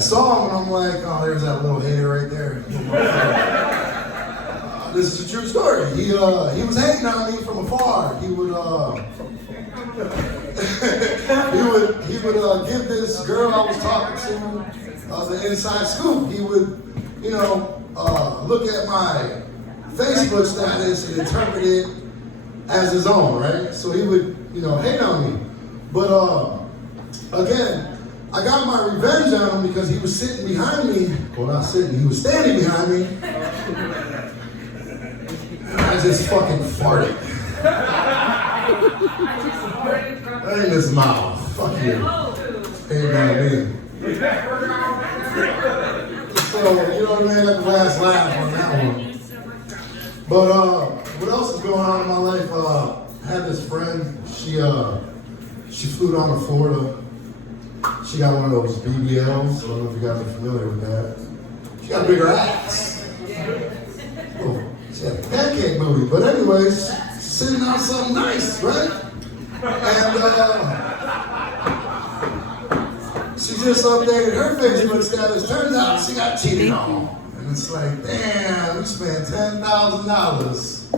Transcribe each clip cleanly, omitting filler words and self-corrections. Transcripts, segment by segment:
saw him and I'm like, oh, there's that little hater right there. This is a true story. He was hating on me from afar. He would give this girl I was talking to the inside scoop. He would, look at my Facebook status and interpret it as his own, right? So he would, hate on me. But again, I got my revenge on him because he was sitting behind me. Well, not sitting, he was standing behind me. And I just fucking farted. Right in his mouth. Fuck you. Ain't gonna be. So, you know what I mean? That's the last laugh on that one. But what else is going on in my life? I had this friend, she flew down to Florida. She got one of those BBLs. I don't know if you guys are familiar with that. She got a bigger ass. Oh, she had a pancake booty. But anyways, sitting on something nice, right? And she just updated her Facebook status. Turns out she got cheated on. And it's like, damn, you spent $10,000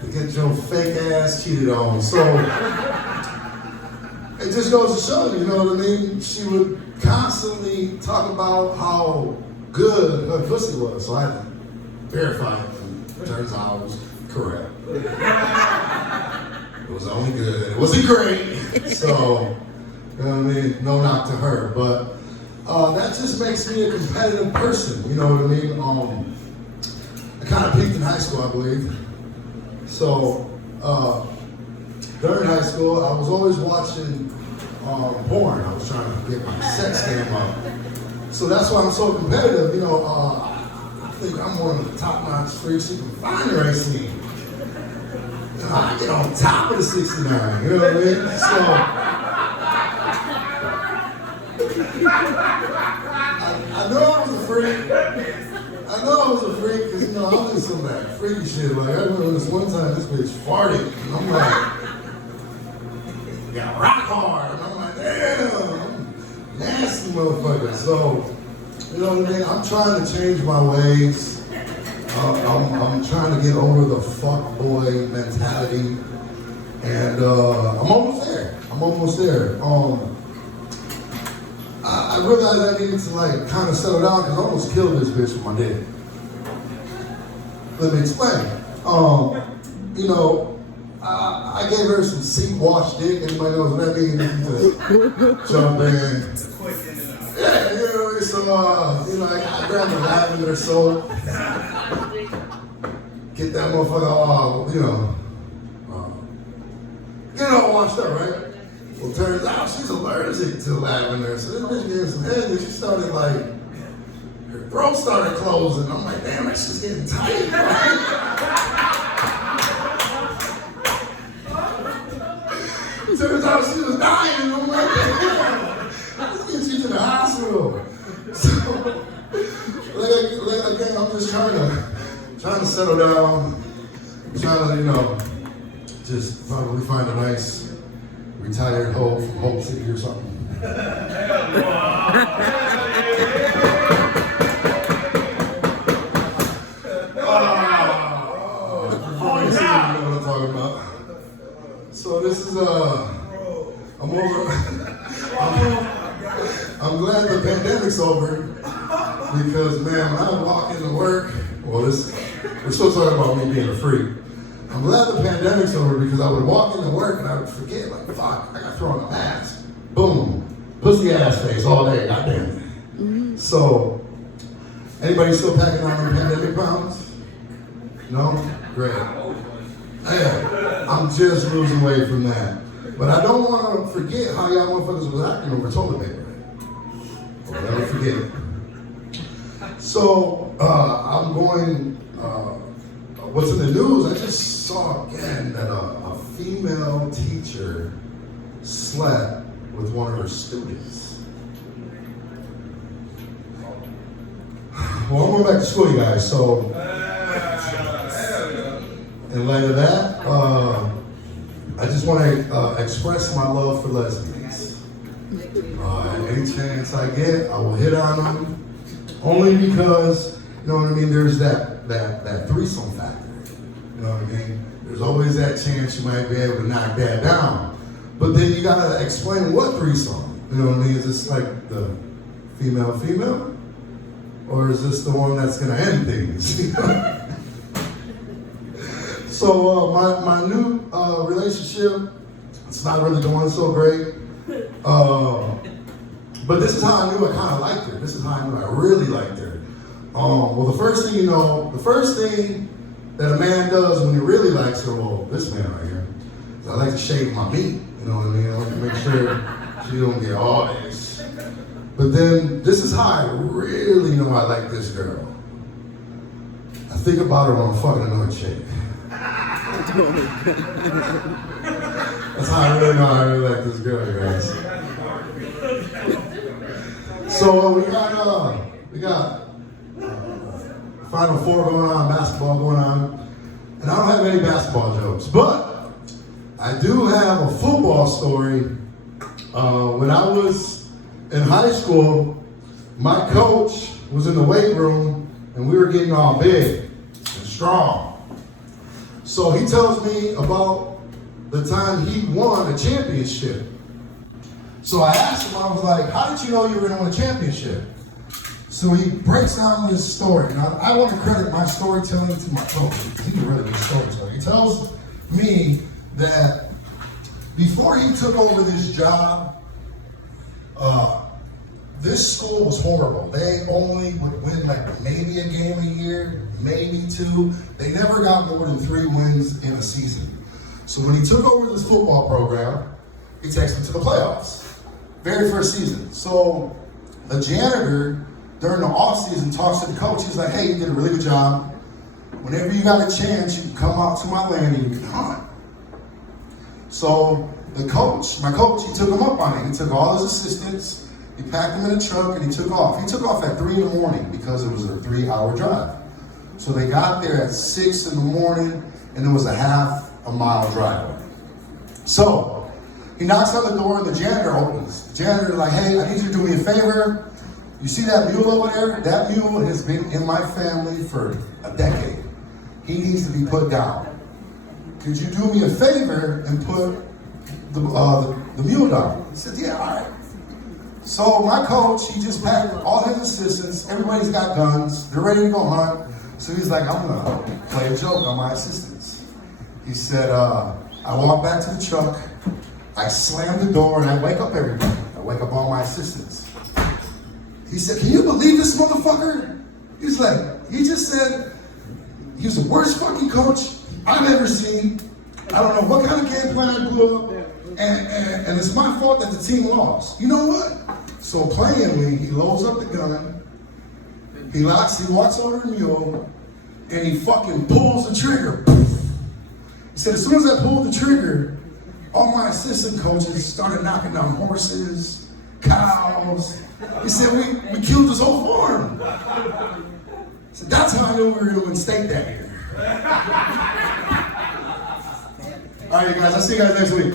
to get your fake ass cheated on. So it just goes to show you know what I mean? She would constantly talk about how good her pussy was. So I had to verify it. And turns out it was correct. It was only good. It wasn't great. So, you know what I mean? No knock to her. But that just makes me a competitive person. You know what I mean? I kind of peaked in high school, I believe. So, during high school, I was always watching porn. I was trying to get my sex game up. So that's why I'm so competitive. I think I'm one of the top-notch freaks you can find in racing. I get on top of the 69, you know what I mean? So, I know I was a freak. I know I was a freak because, I was in some of that freaky shit. Like, I remember this one time, this bitch farted. And I'm like, got rock hard. And I'm like, damn, nasty motherfucker. So, you know what I mean? I'm trying to change my ways. I'm trying to get over the fuck boy mentality, and I'm almost there. I realized I needed to kind of settle down because I almost killed this bitch with my dick. Let me explain. I gave her some seat wash dick. Anybody knows what that means? Just jump in. Yeah, so I grabbed the lavender soap. Get that motherfucker get it all washed up, right? Well, turns out she's allergic to lavender. So this bitch gave some head and she started her throat started closing. I'm like, damn, that shit's getting tight, right? Turns out she was dying. And I'm like, damn, let's get you to the hospital. So, again, I'm just trying to settle down, trying to, just probably find a nice retired hoe from Hope City or something. You know what I'm talking about. So this is, I'm glad the pandemic's over because, man, when I walk into work, we're still talking about me being a freak. I'm glad the pandemic's over because I would walk into work and I would forget, fuck, I got thrown a mask. Boom. Pussy ass face all day, goddamn. Mm-hmm. So, anybody still packing on their pandemic pounds? No? Great. Yeah, I'm just losing weight from that. But I don't want to forget how y'all motherfuckers was acting over toilet paper. I'll never forget it. So, I'm going, what's in the news, I just saw again that a female teacher slept with one of her students. Well, I'm going back to school, you guys, so in light of that, I just want to express my love for lesbians. any chance I get, I will hit on them. Only because, you know what I mean, there's that threesome factor. You know what I mean? There's always that chance you might be able to knock that down. But then you gotta explain what threesome. You know what I mean? Is this like the female? Or is this the one that's gonna end things? So my new relationship, it's not really going so great. But this is how I knew I kind of liked her. This is how I knew I really liked her. Well, the first thing you know, the first thing that a man does when he really likes her, well, this man right here, is I like to shave my meat. You know what I mean? I like to make sure she don't get all this. But then, this is how I really know I like this girl. I think about her when I'm fucking another chick. That's how I really know I really like this girl, guys. So we got Final Four going on, basketball going on, and I don't have any basketball jokes, but I do have a football story. When I was in high school, my coach was in the weight room, and we were getting all big and strong. So he tells me about the time he won a championship. So I asked him, I was like, how did you know you were going to win a championship? So he breaks down this story. Now, I want to credit my storytelling to my coach, because he's a really good storyteller. He tells me that before he took over this job, this school was horrible. They only would win like maybe a game a year, maybe two. They never got more than 3 wins in a season. So when he took over this football program, he takes them to the playoffs. Very first season. So the janitor, during the off season, talks to the coach. He's like, hey, you did a really good job. Whenever you got a chance, you can come out to my land and you can hunt. So the coach, my coach, he took him up on it. He took all his assistants, he packed them in a truck, and he took off. He took off at 3 in the morning because it was a 3-hour drive. So they got there at 6 in the morning, and it was a half a mile drive. So he knocks on the door, and the janitor opens. The janitor's like, hey, I need you to do me a favor. You see that mule over there? That mule has been in my family for a decade. He needs to be put down. Could you do me a favor and put the mule down? He said, yeah, all right. So my coach, he just packed all his assistants. Everybody's got guns. They're ready to go hunt. So he's like, I'm gonna play a joke on my assistants. He said, I walk back to the truck, I slam the door, and I wake up everybody. I wake up all my assistants. He said, can you believe this motherfucker? He's like, he just said, he was the worst fucking coach I've ever seen. I don't know what kind of game plan I blew up. And it's my fault that the team lost. You know what? So playingly, he loads up the gun, he walks over to the mule, and he fucking pulls the trigger. He said, as soon as I pulled the trigger, all my assistant coaches started knocking down horses, cows. He said, we killed this whole farm. He said, that's how I knew we were going to win state that year. All right, you guys, I'll see you guys next week.